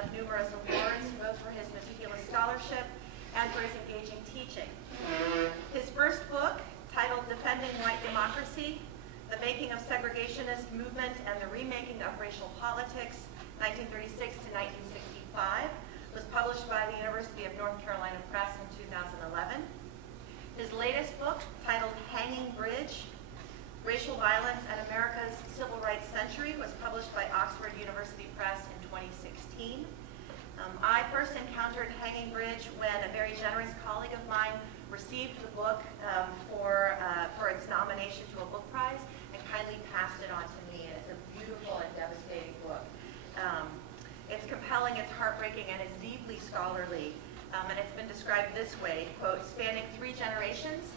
of numerous awards, both for his meticulous scholarship and for his engaging teaching. His first book, titled Defending White Democracy, The Making of Segregationist Movement and the Remaking of Racial Politics, 1936 to 1965, was published by the University of North Carolina Press in 2011. His latest book, titled Hanging Bridge, Racial Violence and America's Civil Rights Century, was published by Oxford University Press in 2016. I first encountered Hanging Bridge when a very generous colleague of mine received the book for its nomination to a book prize and kindly passed it on to me. It's a beautiful and devastating book. It's compelling, it's heartbreaking, and it's deeply scholarly. And it's been described this way, quote, spanning 3 generations,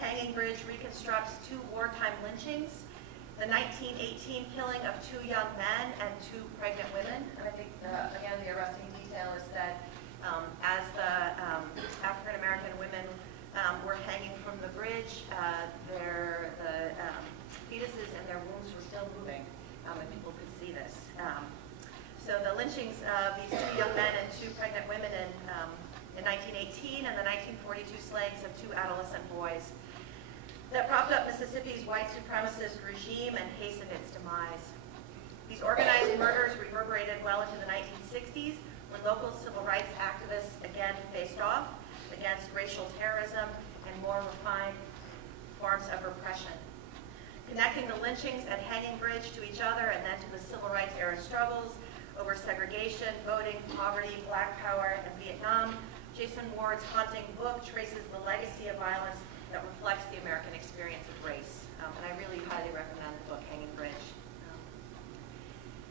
Hanging Bridge reconstructs 2 wartime lynchings, the 1918 killing of 2 young men and 2 pregnant women. And I think, again, the arresting detail is that as the African-American women were hanging from the bridge, the fetuses and their wombs were still moving, and people could see this. So the lynchings of these 2 young men and 2 pregnant women in 1918 and the 1942 slayings of 2 adolescent boys that propped up Mississippi's white supremacist regime and hastened its demise. These organized murders reverberated well into the 1960s when local civil rights activists again faced off against racial terrorism and more refined forms of repression. Connecting the lynchings and Hanging Bridge to each other and then to the civil rights era struggles over segregation, voting, poverty, black power, and Vietnam, Jason Ward's haunting book traces the legacy of violence that reflects the American experience of race. And I really highly recommend the book, Hanging Bridge.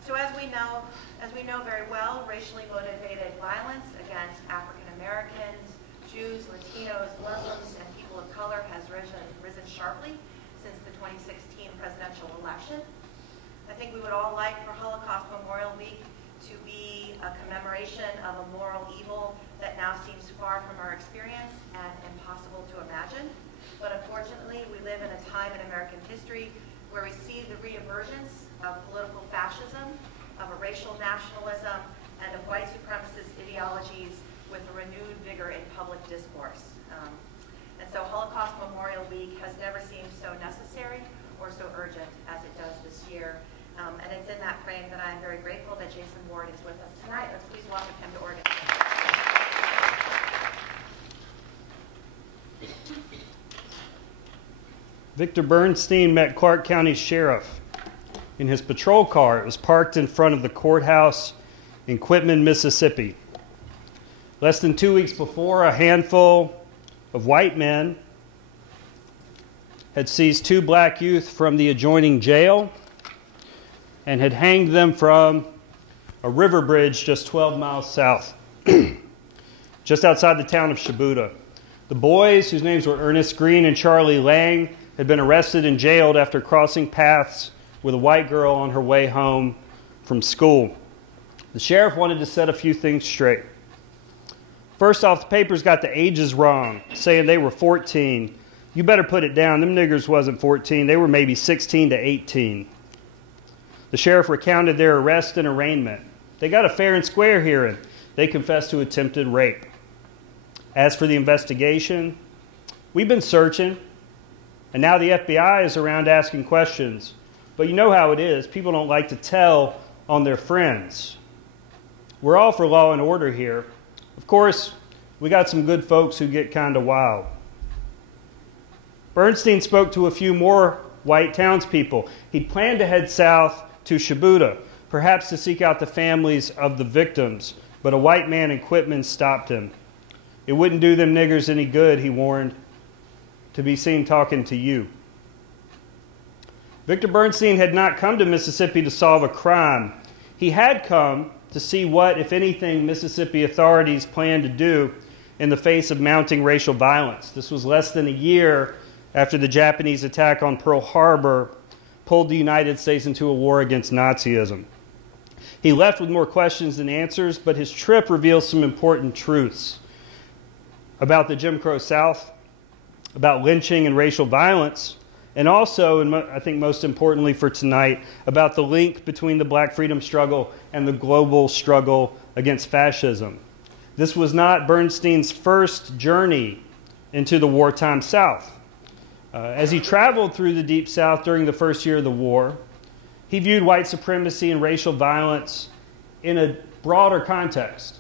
So as we know very well, racially motivated violence against African Americans, Jews, Latinos, Muslims, and people of color has risen sharply since the 2016 presidential election. I think we would all like for Holocaust Memorial Week to be a commemoration of a moral evil that now seems far from our experience and impossible to imagine. But unfortunately, we live in a time in American history where we see the reemergence of political fascism, of a racial nationalism, and of white supremacist ideologies with a renewed vigor in public discourse. And so Holocaust Memorial Week has never seemed so necessary or so urgent as it does this year. And it's in that frame that I'm very grateful that Jason Ward is with us tonight. Let's please welcome him to Oregon. Victor Bernstein met Clark County Sheriff in his patrol car. It was parked in front of the courthouse in Quitman, Mississippi. Less than 2 weeks before, a handful of white men had seized 2 black youth from the adjoining jail and had hanged them from a river bridge just 12 miles south, just outside the town of Shibuda. The boys, whose names were Ernest Green and Charlie Lang, had been arrested and jailed after crossing paths with a white girl on her way home from school. The sheriff wanted to set a few things straight. First off, the papers got the ages wrong, saying they were 14. You better put it down. Them niggers wasn't 14. They were maybe 16 to 18. The sheriff recounted their arrest and arraignment. They got a fair and square hearing. They confessed to attempted rape. As for the investigation, we've been searching, and now the FBI is around asking questions. But you know how it is. People don't like to tell on their friends. We're all for law and order here. Of course, we got some good folks who get kind of wild. Bernstein spoke to a few more white townspeople. He'd planned to head south to Shibuda, perhaps to seek out the families of the victims, but a white man in Quitman stopped him. It wouldn't do them niggers any good, he warned, to be seen talking to you. Victor Bernstein had not come to Mississippi to solve a crime. He had come to see what, if anything, Mississippi authorities planned to do in the face of mounting racial violence. This was less than a year after the Japanese attack on Pearl Harbor pulled the United States into a war against Nazism. He left with more questions than answers, but his trip reveals some important truths about the Jim Crow South, about lynching and racial violence, and also, and I think most importantly for tonight, about the link between the Black freedom struggle and the global struggle against fascism. This was not Bernstein's first journey into the wartime South. As he traveled through the Deep South during the first year of the war, he viewed white supremacy and racial violence in a broader context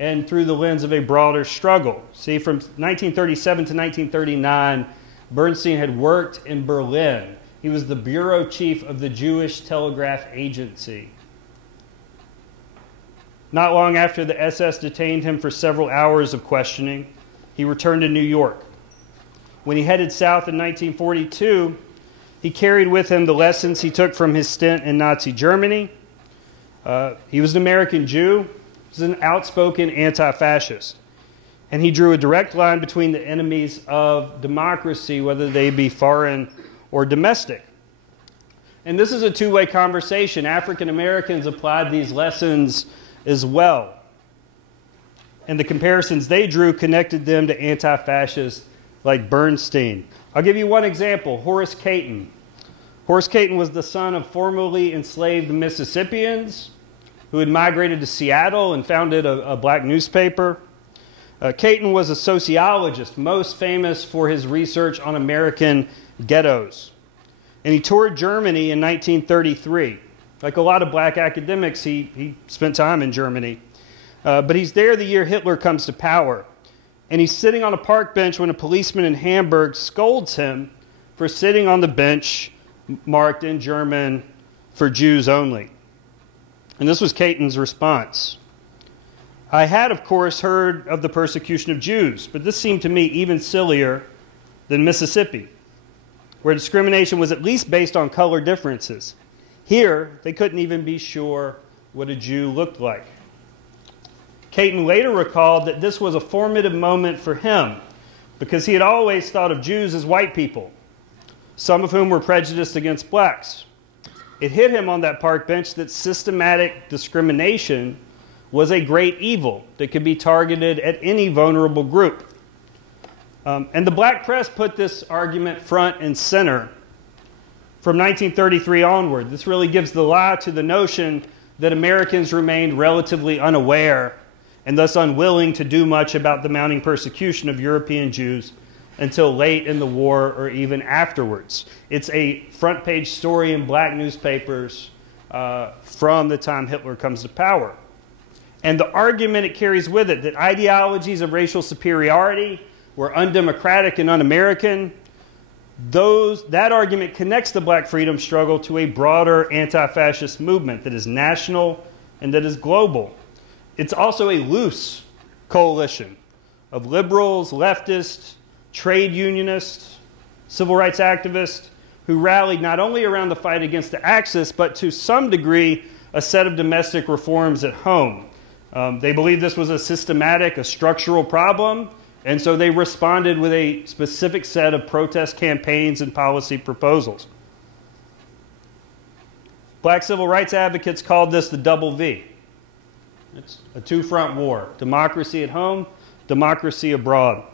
and through the lens of a broader struggle. See, from 1937 to 1939, Bernstein had worked in Berlin. He was the bureau chief of the Jewish Telegraph Agency. Not long after the SS detained him for several hours of questioning, he returned to New York. When he headed south in 1942, he carried with him the lessons he took from his stint in Nazi Germany. He was an American Jew. He was an outspoken anti-fascist. And he drew a direct line between the enemies of democracy, whether they be foreign or domestic. And this is a two-way conversation. African Americans applied these lessons as well. And the comparisons they drew connected them to anti-fascists like Bernstein. I'll give you one example, Horace Cayton. Horace Cayton was the son of formerly enslaved Mississippians who had migrated to Seattle and founded a black newspaper. Cayton was a sociologist, most famous for his research on American ghettos. And he toured Germany in 1933. Like a lot of black academics, he spent time in Germany. But he's there the year Hitler comes to power. And he's sitting on a park bench when a policeman in Hamburg scolds him for sitting on the bench marked in German for Jews only. And this was Cayton's response. I had, of course, heard of the persecution of Jews, but this seemed to me even sillier than Mississippi, where discrimination was at least based on color differences. Here, they couldn't even be sure what a Jew looked like. Cayton later recalled that this was a formative moment for him because he had always thought of Jews as white people, some of whom were prejudiced against blacks. It hit him on that park bench that systematic discrimination was a great evil that could be targeted at any vulnerable group. And the black press put this argument front and center from 1933 onward. This really gives the lie to the notion that Americans remained relatively unaware and thus unwilling to do much about the mounting persecution of European Jews until late in the war or even afterwards. It's a front page story in black newspapers from the time Hitler comes to power. And the argument it carries with it, that ideologies of racial superiority were undemocratic and un-American, that argument connects the black freedom struggle to a broader anti-fascist movement that is national and that is global. It's also a loose coalition of liberals, leftists, trade unionists, civil rights activists who rallied not only around the fight against the Axis, but to some degree a set of domestic reforms at home. They believed this was a systematic, a structural problem, and so they responded with a specific set of protest campaigns and policy proposals. Black civil rights advocates called this the double V. It's a two-front war, democracy at home, democracy abroad.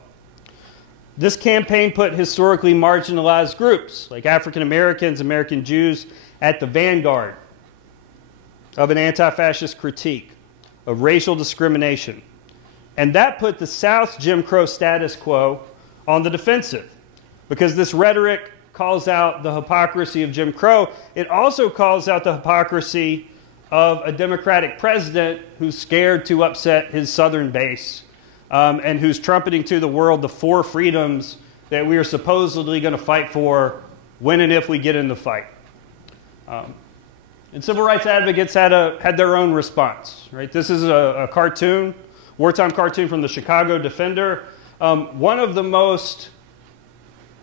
This campaign put historically marginalized groups, like African Americans, American Jews, at the vanguard of an anti-fascist critique of racial discrimination. And that put the South's Jim Crow status quo on the defensive, because this rhetoric calls out the hypocrisy of Jim Crow. It also calls out the hypocrisy of a Democratic president who's scared to upset his Southern base and who's trumpeting to the world the four freedoms that we are supposedly going to fight for when and if we get in the fight. And civil rights advocates had their own response. Right? This is a cartoon, wartime cartoon from the Chicago Defender. One of the most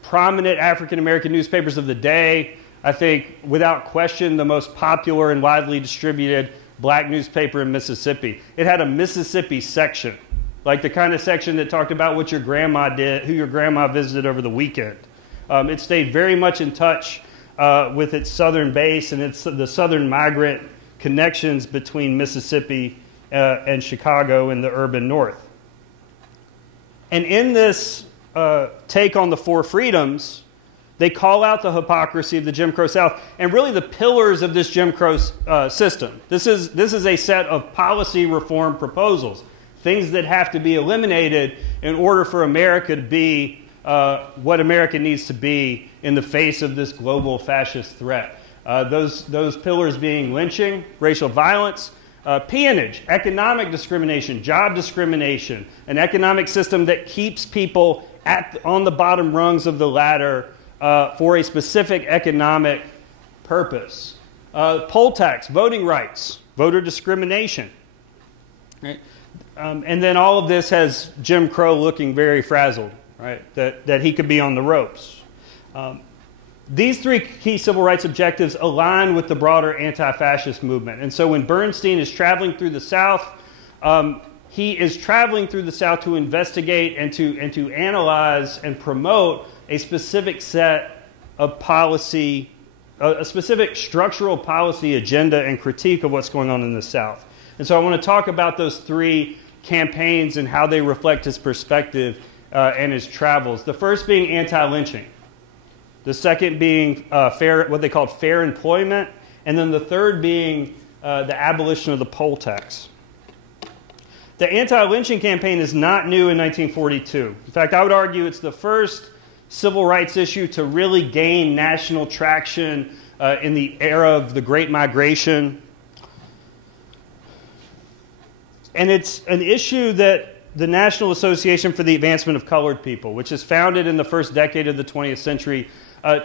prominent African-American newspapers of the day, I think, without question, the most popular and widely distributed black newspaper in Mississippi. It had a Mississippi section, like the kind of section that talked about what your grandma did, who your grandma visited over the weekend. It stayed very much in touch with its southern base and the southern migrant connections between Mississippi and Chicago in the urban north. And in this take on the four freedoms, They call out the hypocrisy of the Jim Crow South and really the pillars of this Jim Crow system. This is a set of policy reform proposals, things that have to be eliminated in order for America to be what America needs to be in the face of this global fascist threat. Those pillars being lynching, racial violence, peonage, economic discrimination, job discrimination, an economic system that keeps people on the bottom rungs of the ladder for a specific economic purpose. Poll tax, voting rights, voter discrimination. Right? And then all of this has Jim Crow looking very frazzled, right? That he could be on the ropes. These three key civil rights objectives align with the broader anti-fascist movement. And so when Bernstein is traveling through the South, he is traveling through the South to investigate and to analyze and promote a specific set of policy, a specific structural policy agenda and critique of what's going on in the South. And so I want to talk about those three campaigns and how they reflect his perspective and his travels. The first being anti-lynching. The second being what they called fair employment. And then the third being the abolition of the poll tax. The anti-lynching campaign is not new in 1942. In fact, I would argue it's the first civil rights issue to really gain national traction in the era of the Great Migration. And it's an issue that the National Association for the Advancement of Colored People, which is founded in the first decade of the 20th century,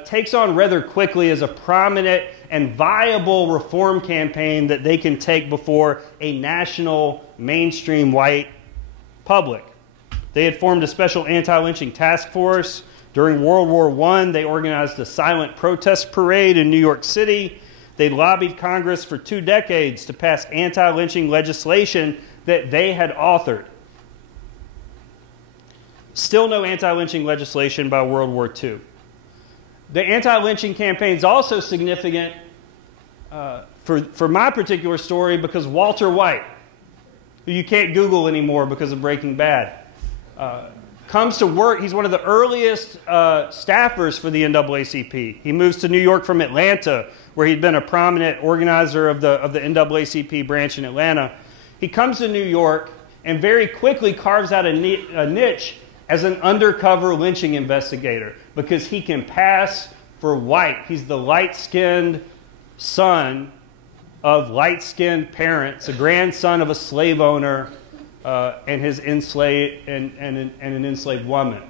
takes on rather quickly as a prominent and viable reform campaign that they can take before a national mainstream white public. They had formed a special anti-lynching task force. During World War I, they organized a silent protest parade in New York City. They lobbied Congress for 2 decades to pass anti-lynching legislation that they had authored. Still no anti-lynching legislation by World War II. The anti-lynching campaign is also significant for my particular story because Walter White, who you can't Google anymore because of Breaking Bad, comes to work. He's one of the earliest staffers for the NAACP. He moves to New York from Atlanta, where he'd been a prominent organizer of the NAACP branch in Atlanta. He comes to New York and very quickly carves out a niche as an undercover lynching investigator because he can pass for white. He's the light-skinned son of light-skinned parents, a grandson of a slave owner and his enslaved and an enslaved woman.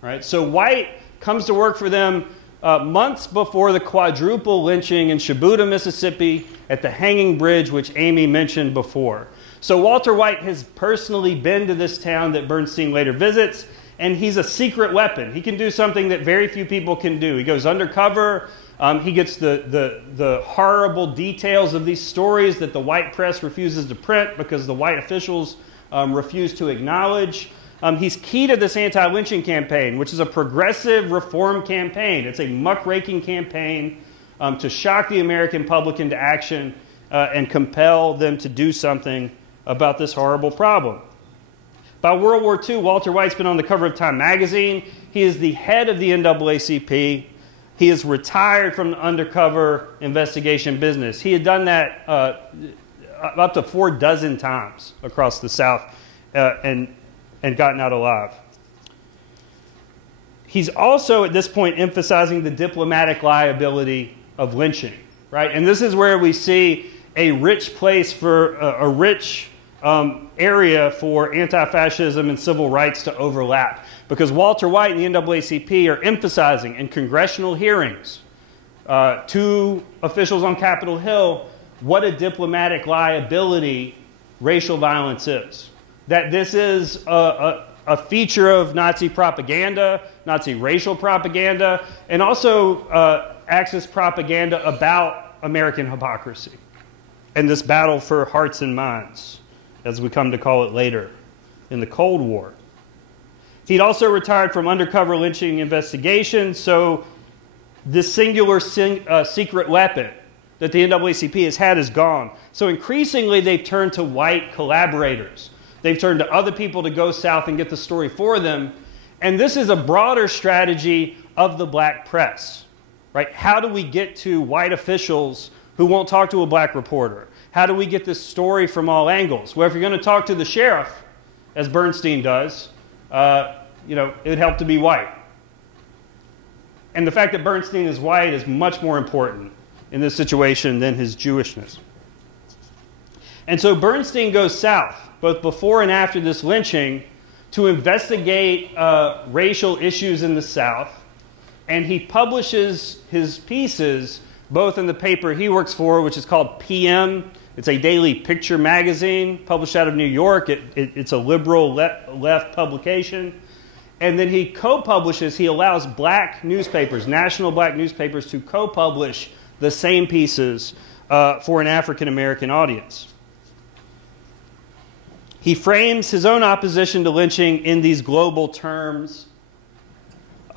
Right? So White comes to work for them months before the quadruple lynching in Shibuya, Mississippi, at the Hanging Bridge, which Amy mentioned before. So Walter White has personally been to this town that Bernstein later visits, and he's a secret weapon. He can do something that very few people can do. He goes undercover. He gets the horrible details of these stories that the white press refuses to print because the white officials refuse to acknowledge. He's key to this anti-lynching campaign, which is a progressive reform campaign. It's a muckraking campaign to shock the American public into action and compel them to do something about this horrible problem. By World War II, Walter White's been on the cover of Time magazine. He is the head of the NAACP. He is retired from the undercover investigation business. He had done that up to 4 dozen times across the South and gotten out alive. He's also, at this point, emphasizing the diplomatic liability of lynching, right? And this is where we see a rich place for a rich area for anti-fascism and civil rights to overlap. Because Walter White and the NAACP are emphasizing in congressional hearings to officials on Capitol Hill what a diplomatic liability racial violence is. That this is a feature of Nazi propaganda, Nazi racial propaganda, and also Axis propaganda about American hypocrisy and this battle for hearts and minds, as we come to call it later, in the Cold War. He'd also retired from undercover lynching investigations, so this singular secret weapon that the NAACP has had is gone. So increasingly, they've turned to white collaborators. They've turned to other people to go south and get the story for them. And this is a broader strategy of the black press, right? How do we get to white officials who won't talk to a black reporter? How do we get this story from all angles? Well, if you're going to talk to the sheriff, as Bernstein does, it would help to be white. And the fact that Bernstein is white is much more important in this situation than his Jewishness. And so Bernstein goes south, both before and after this lynching, to investigate racial issues in the South. And he publishes his pieces both in the paper he works for, which is called PM. It's a daily picture magazine published out of New York. It's a liberal left publication. And then he co-publishes, he allows black newspapers, national black newspapers, to co-publish the same pieces for an African-American audience. He frames his own opposition to lynching in these global terms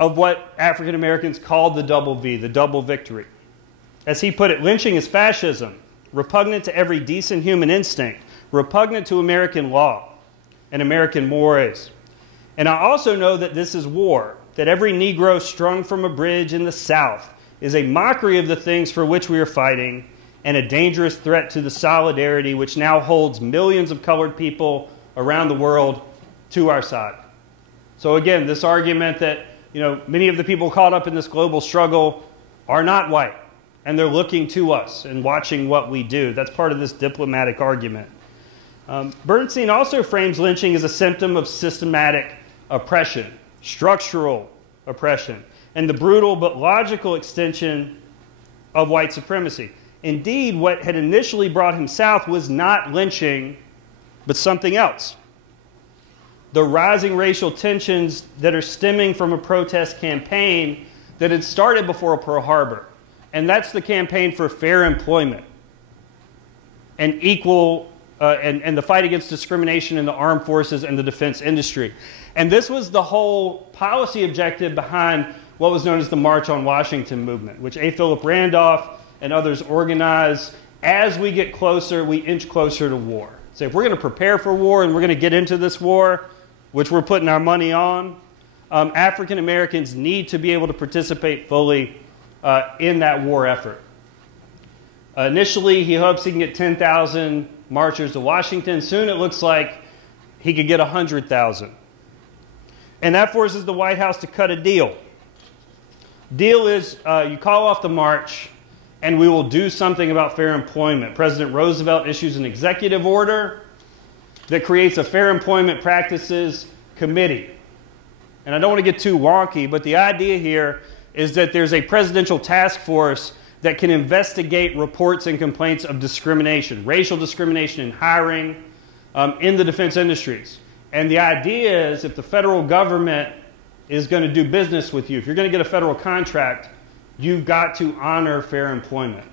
of what African Americans called the double V, the double victory. As he put it, lynching is fascism, repugnant to every decent human instinct, repugnant to American law and American mores. And I also know that this is war, that every Negro strung from a bridge in the South is a mockery of the things for which we are fighting, and a dangerous threat to the solidarity which now holds millions of colored people around the world to our side. So again, this argument that many of the people caught up in this global struggle are not white, and they're looking to us and watching what we do. That's part of this diplomatic argument. Bernstein also frames lynching as a symptom of systematic oppression, structural oppression, and the brutal but logical extension of white supremacy. Indeed, what had initially brought him south was not lynching, but something else. The rising racial tensions that are stemming from a protest campaign that had started before Pearl Harbor. And that's the campaign for fair employment and equal, and the fight against discrimination in the armed forces and the defense industry. And this was the whole policy objective behind what was known as the March on Washington movement, which A. Philip Randolph and others organize. As we get closer, we inch closer to war. So if we're going to prepare for war and we're going to get into this war, which we're putting our money on, African Americans need to be able to participate fully in that war effort. Initially, he hopes he can get 10,000 marchers to Washington. Soon it looks like he could get 100,000. And that forces the White House to cut a deal. Deal is you call off the march, and we will do something about fair employment. President Roosevelt issues an executive order that creates a Fair Employment Practices Committee. And I don't want to get too wonky, but the idea here is that there's a presidential task force that can investigate reports and complaints of discrimination, racial discrimination in hiring in the defense industries. And the idea is if the federal government is going to do business with you, if you're going to get a federal contract, you've got to honor fair employment.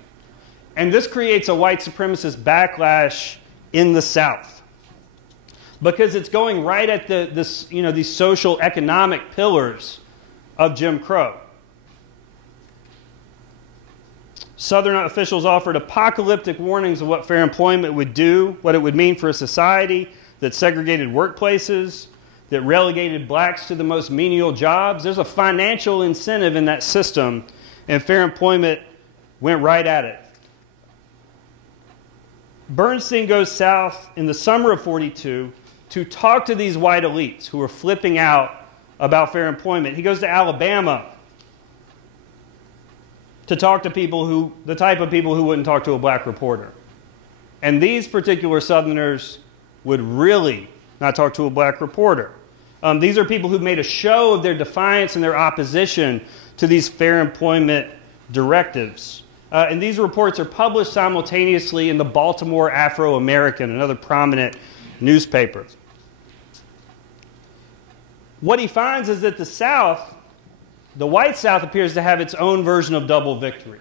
And this creates a white supremacist backlash in the South because it's going right at these social economic pillars of Jim Crow. Southern officials offered apocalyptic warnings of what fair employment would do, what it would mean for a society that segregated workplaces, that relegated blacks to the most menial jobs. There's a financial incentive in that system, and fair employment went right at it. Bernstein goes south in the summer of '42 to talk to these white elites who are flipping out about fair employment. He goes to Alabama to talk to people the type of people who wouldn't talk to a black reporter. And these particular Southerners would really not talk to a black reporter. These are people who made a show of their defiance and their opposition to these fair employment directives. And these reports are published simultaneously in the Baltimore Afro-American, another prominent newspaper. What he finds is that the South, the white South, appears to have its own version of double victory.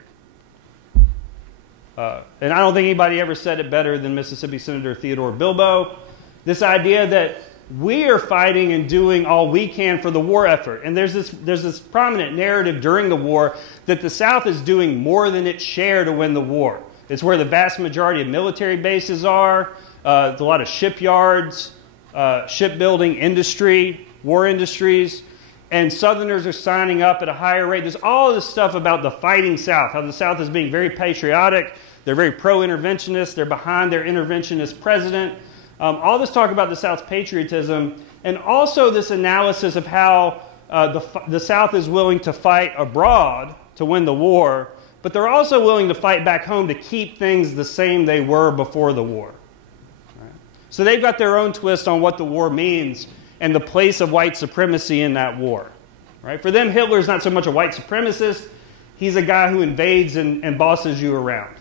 And I don't think anybody ever said it better than Mississippi Senator Theodore Bilbo. This idea that we are fighting and doing all we can for the war effort. And there's this prominent narrative during the war that the South is doing more than its share to win the war. It's where the vast majority of military bases are, a lot of shipyards, shipbuilding industry, war industries. and Southerners are signing up at a higher rate. There's all this stuff about the fighting South, how the South is being very patriotic. They're very pro-interventionist. They're behind their interventionist president. All this talk about the South's patriotism, and also this analysis of how the South is willing to fight abroad to win the war, but they're also willing to fight back home to keep things the same they were before the war. Right? So they've got their own twist on what the war means and the place of white supremacy in that war. Right? For them, Hitler's not so much a white supremacist. He's a guy who invades and bosses you around.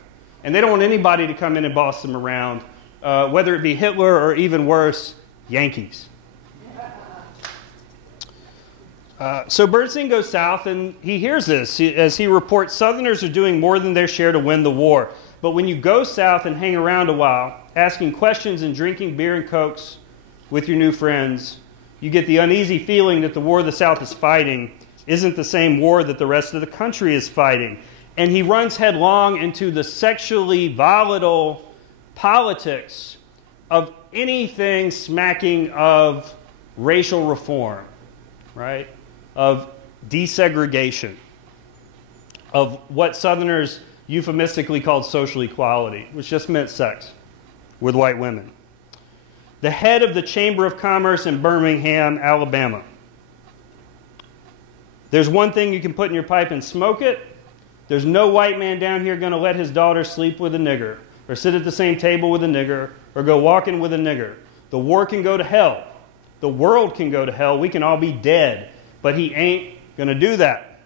And they don't want anybody to come in and boss them around, whether it be Hitler or, even worse, Yankees. So Bernstein goes south, and he hears this as he reports Southerners are doing more than their share to win the war. But when you go south and hang around a while, asking questions and drinking beer and cokes with your new friends, you get the uneasy feeling that the war the South is fighting isn't the same war that the rest of the country is fighting. And he runs headlong into the sexually volatile politics of anything smacking of racial reform, right? Of desegregation, of what Southerners euphemistically called social equality, which just meant sex with white women. The head of the Chamber of Commerce in Birmingham, Alabama. There's one thing you can put in your pipe and smoke it. There's no white man down here going to let his daughter sleep with a nigger, or sit at the same table with a nigger, or go walking with a nigger. The war can go to hell. The world can go to hell. We can all be dead. But he ain't going to do that.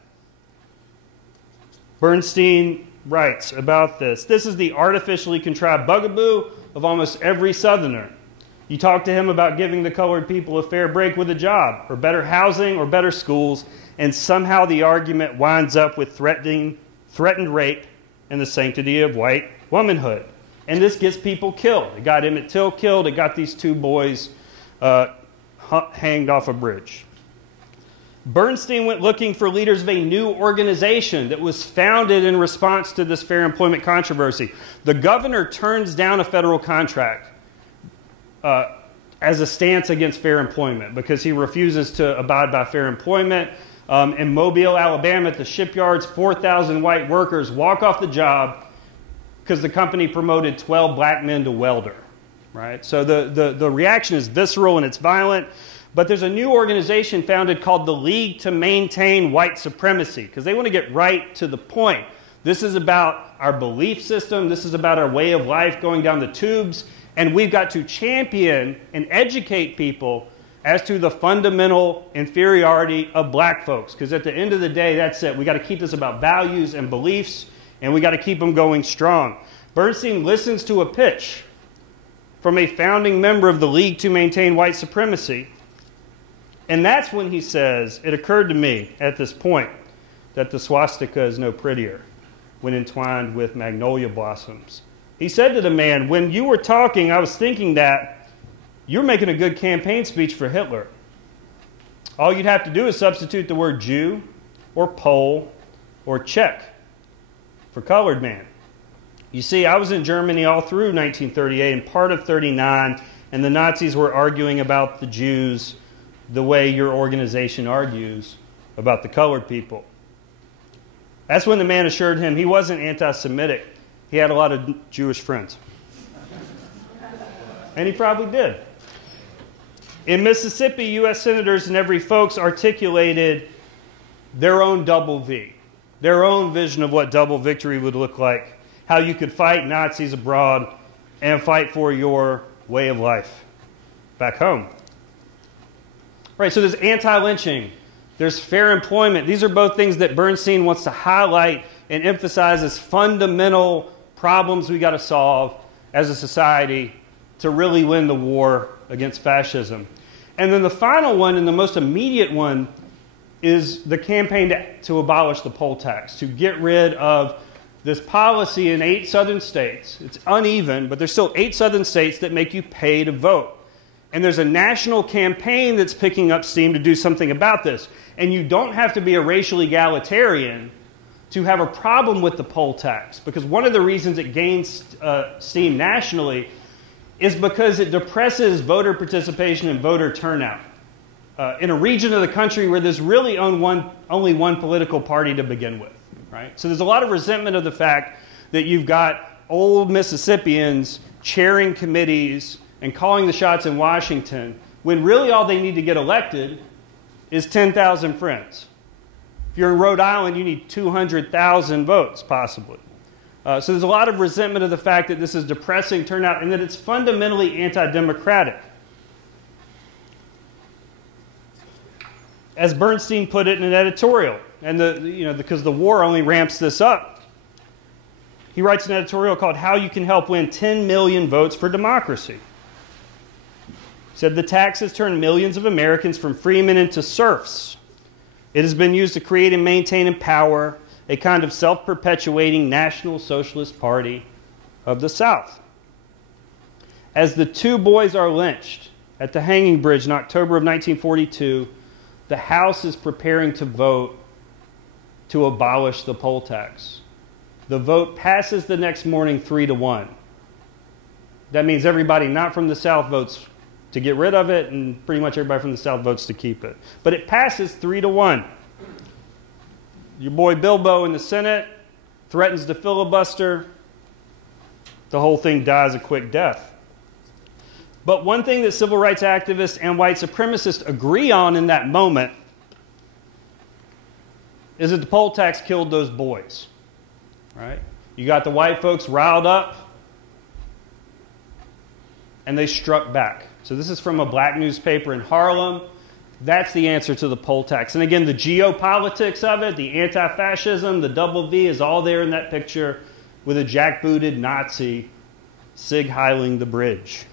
Bernstein writes about this. This is the artificially contrived bugaboo of almost every Southerner. You talk to him about giving the colored people a fair break with a job, or better housing, or better schools, and somehow the argument winds up with threatened rape and the sanctity of white womanhood. And this gets people killed. It got Emmett Till killed. It got these two boys hanged off a bridge. Bernstein went looking for leaders of a new organization that was founded in response to this fair employment controversy. The governor turns down a federal contract as a stance against fair employment because he refuses to abide by fair employment. In Mobile, Alabama, at the shipyards, 4,000 white workers walk off the job because the company promoted 12 black men to welder. Right? So the reaction is visceral and it's violent. But there's a new organization founded called the League to Maintain White Supremacy, because they want to get right to the point. This is about our belief system. This is about our way of life going down the tubes. And we've got to champion and educate people as to the fundamental inferiority of black folks. Because at the end of the day, that's it. We've got to keep this about values and beliefs, and we've got to keep them going strong. Bernstein listens to a pitch from a founding member of the League to Maintain White Supremacy. And that's when he says, it occurred to me at this point that the swastika is no prettier when entwined with magnolia blossoms. He said to the man, when you were talking, I was thinking that you're making a good campaign speech for Hitler. All you'd have to do is substitute the word Jew or Pole or Czech for colored man. You see, I was in Germany all through 1938 and part of 39, and the Nazis were arguing about the Jews the way your organization argues about the colored people. That's when the man assured him he wasn't anti-Semitic. He had a lot of Jewish friends. And he probably did. In Mississippi, U.S. senators and every folks articulated their own double V, their own vision of what double victory would look like, how you could fight Nazis abroad and fight for your way of life back home. Right, so there's anti-lynching, there's fair employment. These are both things that Bernstein wants to highlight and emphasize as fundamental problems we got to solve as a society to really win the war against fascism. And then the final one, and the most immediate one, is the campaign to abolish the poll tax, to get rid of this policy in 8 southern states. It's uneven, but there's still 8 southern states that make you pay to vote. And there's a national campaign that's picking up steam to do something about this. And you don't have to be a racial egalitarian to have a problem with the poll tax. Because one of the reasons it gains steam nationally is because it depresses voter participation and voter turnout. in a region of the country where there's really only one political party to begin with, right? So there's a lot of resentment of the fact that you've got old Mississippians chairing committees and calling the shots in Washington, when really all they need to get elected is 10,000 friends. If you're in Rhode Island, you need 200,000 votes, possibly. So there's a lot of resentment of the fact that this is depressing turnout and that it's fundamentally anti-democratic. As Bernstein put it in an editorial, and because the war only ramps this up, he writes an editorial called "How You Can Help Win 10 Million Votes for Democracy." He said, "The tax has turned millions of Americans from freemen into serfs. It has been used to create and maintain in power a kind of self-perpetuating National Socialist Party of the South. As the two boys are lynched at the hanging bridge in October of 1942, the House is preparing to vote to abolish the poll tax. The vote passes the next morning 3-1. That means everybody not from the South votes to get rid of it, and pretty much everybody from the South votes to keep it. But it passes 3-1. Your boy Bilbo in the Senate threatens to filibuster. The whole thing dies a quick death. But one thing that civil rights activists and white supremacists agree on in that moment is that the poll tax killed those boys. Right? You got the white folks riled up, and they struck back. So this is from a black newspaper in Harlem. That's the answer to the poll tax. And again, the geopolitics of it, the anti-fascism, the double V is all there in that picture with a jackbooted Nazi sig-heiling the bridge.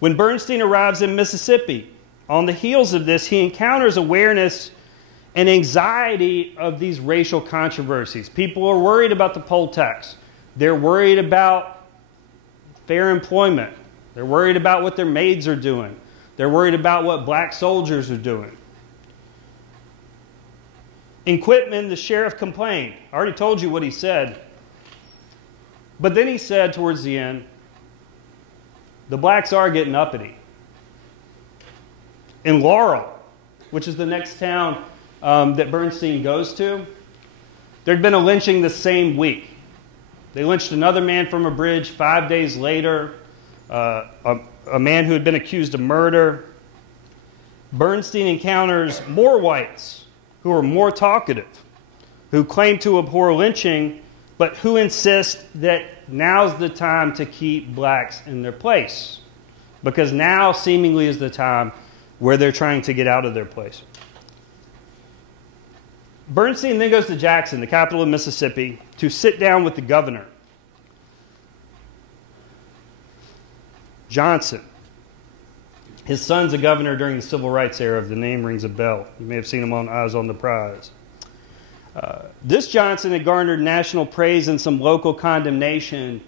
When Bernstein arrives in Mississippi, on the heels of this, he encounters awareness and anxiety of these racial controversies. People are worried about the poll tax. They're worried about fair employment. They're worried about what their maids are doing. They're worried about what black soldiers are doing. In Quitman, the sheriff complained. I already told you what he said. But then he said towards the end, the blacks are getting uppity. In Laurel, which is the next town that Bernstein goes to, there'd been a lynching the same week. They lynched another man from a bridge 5 days later, a man who had been accused of murder. Bernstein encounters more whites who are more talkative, who claim to abhor lynching, but who insist that now's the time to keep blacks in their place, because now seemingly is the time where they're trying to get out of their place. Bernstein then goes to Jackson, the capital of Mississippi, to sit down with the governor. Johnson. His son's a governor during the civil rights era, if the name rings a bell. You may have seen him on Eyes on the Prize. This Johnson had garnered national praise and some local condemnation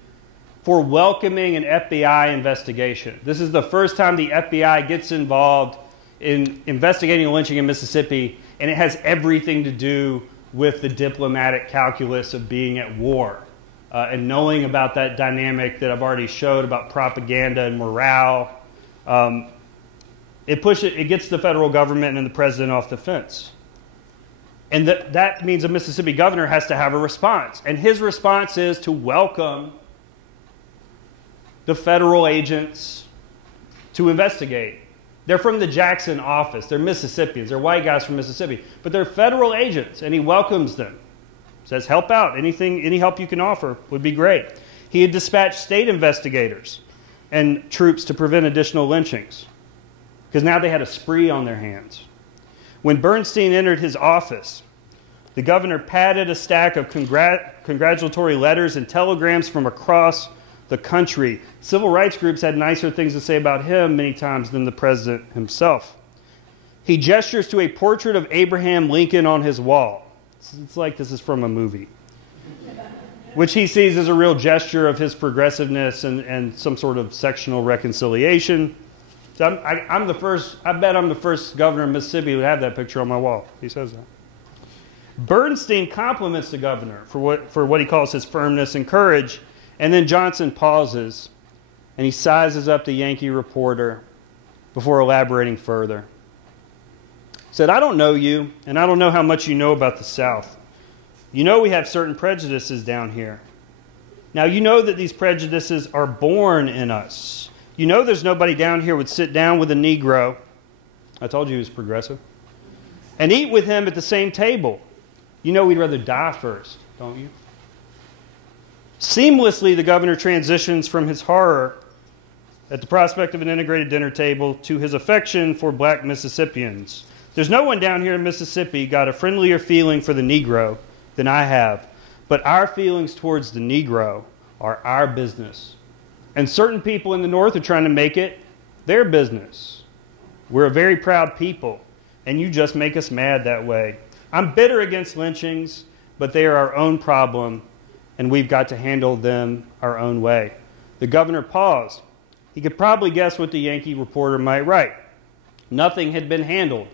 for welcoming an FBI investigation. This is the first time the FBI gets involved in investigating a lynching in Mississippi, and it has everything to do with the diplomatic calculus of being at war and knowing about that dynamic that I've already showed about propaganda and morale. It gets the federal government and the president off the fence. And that means a Mississippi governor has to have a response. And his response is to welcome the federal agents to investigate. They're from the Jackson office. They're Mississippians. They're white guys from Mississippi. But they're federal agents, and he welcomes them. Says, help out. Any help you can offer would be great. He had dispatched state investigators and troops to prevent additional lynchings, because now they had a spree on their hands. When Bernstein entered his office, the governor padded a stack of congratulatory letters and telegrams from across the country. Civil rights groups had nicer things to say about him many times than the president himself. He gestures to a portrait of Abraham Lincoln on his wall. It's like this is from a movie, which he sees as a real gesture of his progressiveness and some sort of sectional reconciliation. So I'm the first, I bet I'm the first governor of Mississippi who would have that picture on my wall. He says that. Bernstein compliments the governor for what he calls his firmness and courage, and then Johnson pauses and he sizes up the Yankee reporter before elaborating further. He said, I don't know you, and I don't know how much you know about the South. You know we have certain prejudices down here. Now, you know that these prejudices are born in us. You know there's nobody down here would sit down with a Negro, I told you he was progressive, and eat with him at the same table. You know we'd rather die first, don't you? Seamlessly, the governor transitions from his horror at the prospect of an integrated dinner table to his affection for black Mississippians. There's no one down here in Mississippi got a friendlier feeling for the Negro than I have, but our feelings towards the Negro are our business. And certain people in the North are trying to make it their business. We're a very proud people, and you just make us mad that way. I'm bitter against lynchings, but they are our own problem, and we've got to handle them our own way. The governor paused. He could probably guess what the Yankee reporter might write. Nothing had been handled.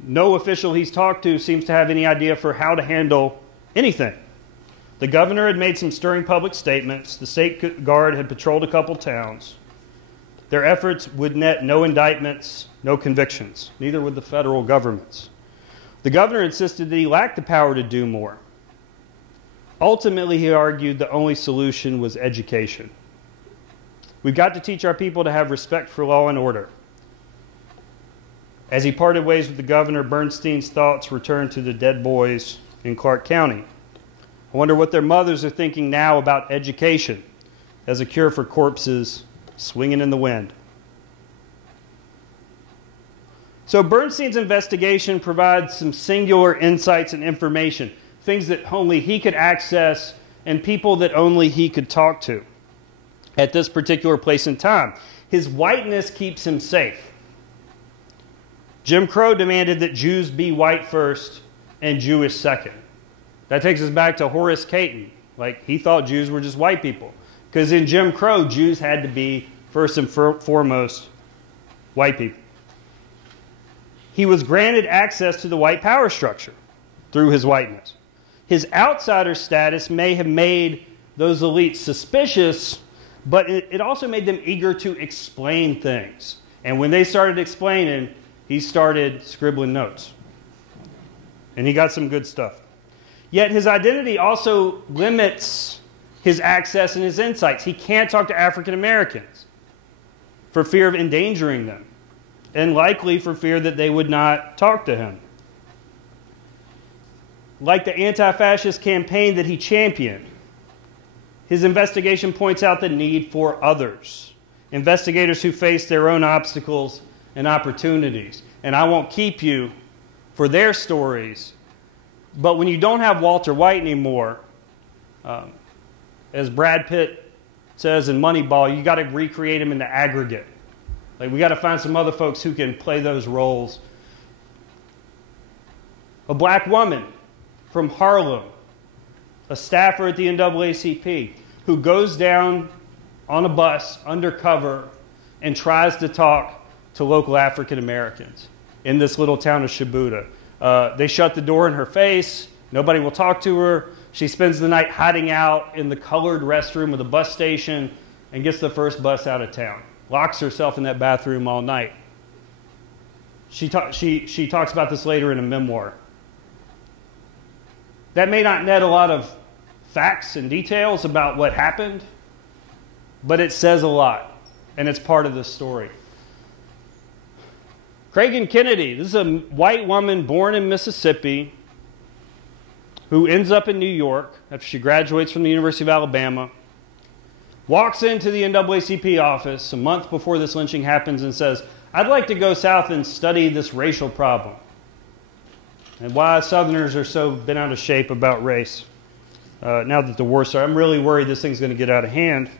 No official he's talked to seems to have any idea for how to handle anything. The governor had made some stirring public statements. The state guard had patrolled a couple towns. Their efforts would net no indictments, no convictions. Neither would the federal government's. The governor insisted that he lacked the power to do more. Ultimately, he argued the only solution was education. We've got to teach our people to have respect for law and order. As he parted ways with the governor, Bernstein's thoughts returned to the dead boys in Clark County. I wonder what their mothers are thinking now about education as a cure for corpses swinging in the wind. So Bernstein's investigation provides some singular insights and information, things that only he could access and people that only he could talk to at this particular place and time. His whiteness keeps him safe. Jim Crow demanded that Jews be white first and Jewish second. That takes us back to Horace Cayton. Like, he thought Jews were just white people. Because in Jim Crow, Jews had to be, first and foremost, white people. He was granted access to the white power structure through his whiteness. His outsider status may have made those elites suspicious, but it also made them eager to explain things. And when they started explaining, he started scribbling notes. And he got some good stuff. Yet his identity also limits his access and his insights. He can't talk to African Americans for fear of endangering them, and likely for fear that they would not talk to him. Like the anti-fascist campaign that he championed, his investigation points out the need for others, investigators who face their own obstacles and opportunities. And I won't keep you for their stories, but when you don't have Walter White anymore, as Brad Pitt says in Moneyball, you got to recreate him in the aggregate. Like, we got to find some other folks who can play those roles. A black woman from Harlem, a staffer at the NAACP, who goes down on a bus undercover and tries to talk to local African Americans in this little town of Shibuya. They shut the door in her face. Nobody will talk to her. She spends the night hiding out in the colored restroom of the bus station and gets the first bus out of town. Locks herself in that bathroom all night. She talks about this later in a memoir. That may not net a lot of facts and details about what happened, but it says a lot, and it's part of the story. Cragen Kennedy, this is a white woman born in Mississippi who ends up in New York after she graduates from the University of Alabama, walks into the NAACP office a month before this lynching happens and says, I'd like to go south and study this racial problem and why Southerners are so bent out of shape about race. Now that the war started, I'm really worried this thing's going to get out of hand.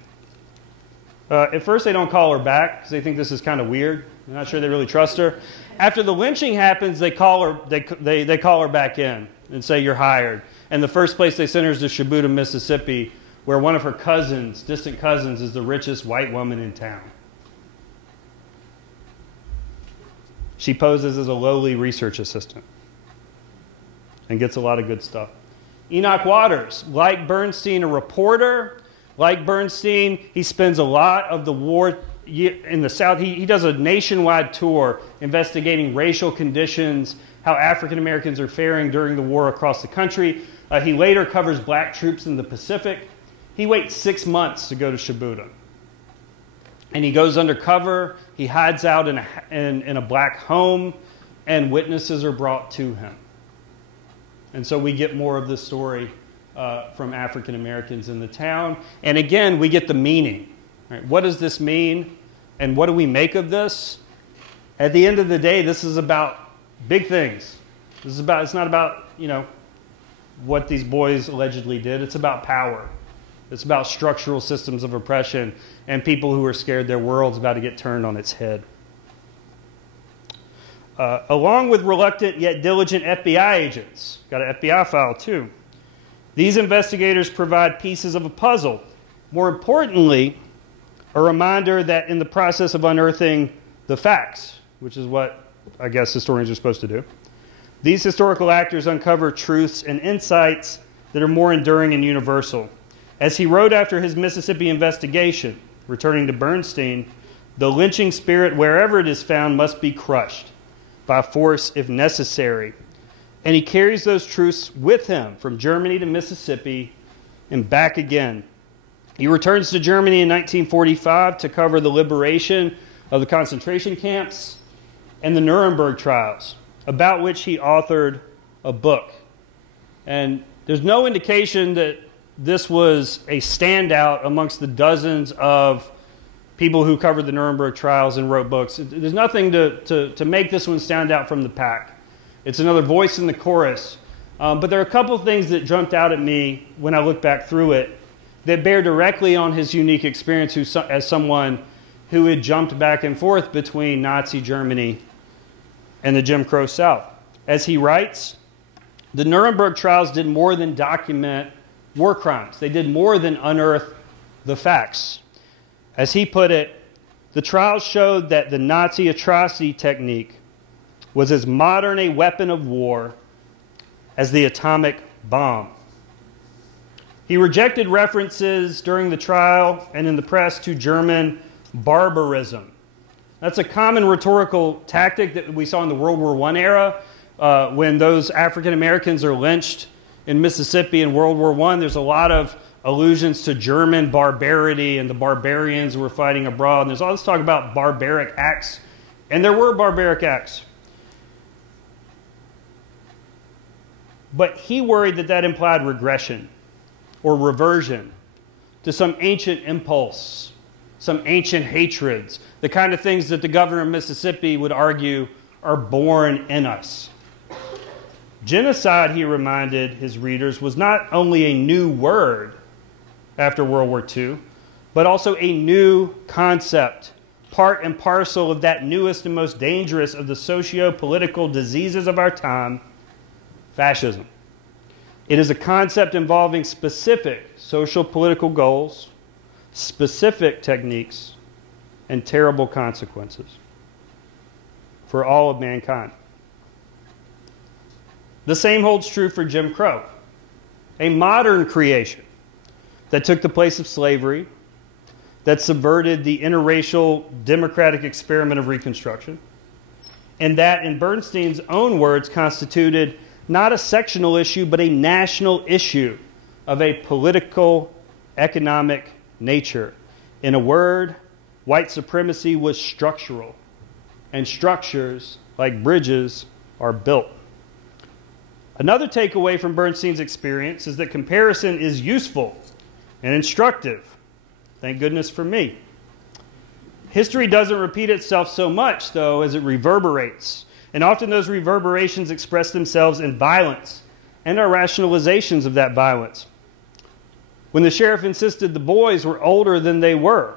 At first, they don't call her back because they think this is kind of weird. They're not sure they really trust her. After the lynching happens, they call her. They call her back in and say, "You're hired." And the first place they send her is to Shibuya, Mississippi, where one of her cousins, distant cousins, is the richest white woman in town. She poses as a lowly research assistant and gets a lot of good stuff. Enoch Waters, like Bernstein, a reporter. Like Bernstein, he spends a lot of the war in the South. He does a nationwide tour investigating racial conditions, how African Americans are faring during the war across the country. He later covers black troops in the Pacific. He waits 6 months to go to Shibuya. And he goes undercover. He hides out in a black home, and witnesses are brought to him. And so we get more of the story from African Americans in the town. And again, we get the meaning. Right? What does this mean? And what do we make of this? At the end of the day, this is about big things. It's not about, what these boys allegedly did. It's about power. It's about structural systems of oppression and people who are scared their world's about to get turned on its head. Along with reluctant yet diligent FBI agents, got an FBI file too, these investigators provide pieces of a puzzle. More importantly, a reminder that in the process of unearthing the facts, which is what I guess historians are supposed to do, these historical actors uncover truths and insights that are more enduring and universal. As he wrote after his Mississippi investigation, returning to Bernstein, the lynching spirit, wherever it is found, must be crushed by force if necessary. And he carries those truths with him from Germany to Mississippi and back again. He returns to Germany in 1945 to cover the liberation of the concentration camps and the Nuremberg trials, about which he authored a book. And there's no indication that this was a standout amongst the dozens of people who covered the Nuremberg trials and wrote books. There's nothing to make this one stand out from the pack. It's another voice in the chorus. But there are a couple of things that jumped out at me when I look back through it that bear directly on his unique experience as someone who had jumped back and forth between Nazi Germany and the Jim Crow South. As he writes, the Nuremberg trials did more than document war crimes. They did more than unearth the facts. As he put it, the trials showed that the Nazi atrocity technique was as modern a weapon of war as the atomic bomb. He rejected references during the trial and in the press to German barbarism. That's a common rhetorical tactic that we saw in the World War I era when those African Americans are lynched in Mississippi in World War I. There's a lot of allusions to German barbarity and the barbarians who were fighting abroad. And there's all this talk about barbaric acts. And there were barbaric acts. But he worried that that implied regression or reversion to some ancient impulse, some ancient hatreds, the kind of things that the governor of Mississippi would argue are born in us. Genocide, he reminded his readers, was not only a new word after World War II, but also a new concept, part and parcel of that newest and most dangerous of the socio-political diseases of our time, fascism. It is a concept involving specific social political goals, specific techniques, and terrible consequences for all of mankind. The same holds true for Jim Crow, a modern creation that took the place of slavery, that subverted the interracial democratic experiment of Reconstruction, and that, in Bernstein's own words, constituted not a sectional issue, but a national issue of a political, economic nature. In a word, white supremacy was structural, and structures, like bridges, are built. Another takeaway from Bernstein's experience is that comparison is useful and instructive. Thank goodness for me. History doesn't repeat itself so much, though, as it reverberates. And often those reverberations express themselves in violence and our rationalizations of that violence. When the sheriff insisted the boys were older than they were,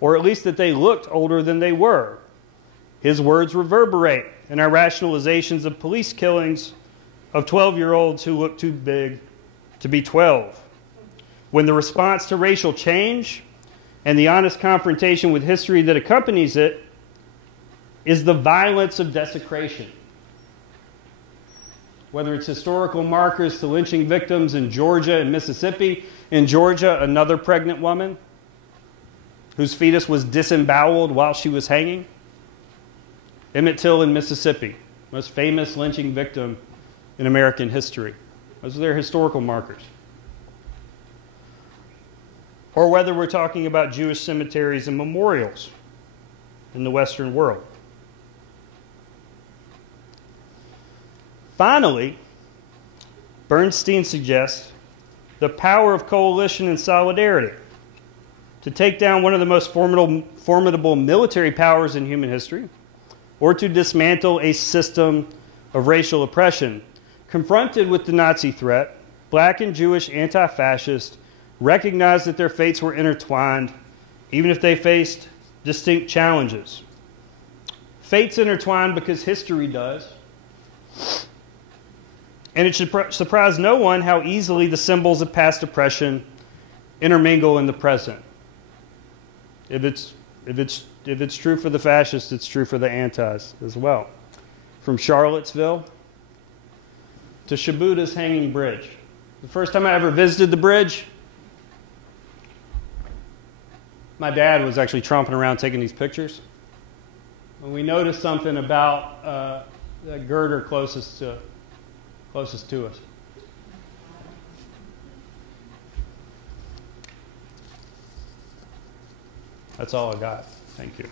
or at least that they looked older than they were, his words reverberate in our rationalizations of police killings of 12-year-olds who look too big to be 12. When the response to racial change and the honest confrontation with history that accompanies it is the violence of desecration. Whether it's historical markers to lynching victims in Georgia and Mississippi. In Georgia, another pregnant woman. whose fetus was disemboweled while she was hanging. Emmett Till in Mississippi, most famous lynching victim in American history. Those are their historical markers. Or whether we're talking about Jewish cemeteries and memorials in the Western world. Finally, Bernstein suggests the power of coalition and solidarity to take down one of the most formidable military powers in human history, or to dismantle a system of racial oppression. Confronted with the Nazi threat, black and Jewish anti-fascists recognized that their fates were intertwined, even if they faced distinct challenges. Fates intertwined because history does. And it should surprise no one how easily the symbols of past oppression intermingle in the present. If it's true for the fascists, it's true for the antis as well. From Charlottesville to Shabuta's Hanging Bridge. The first time I ever visited the bridge, my dad was actually tromping around taking these pictures. And we noticed something about the girder closest to us. That's all I got. Thank you.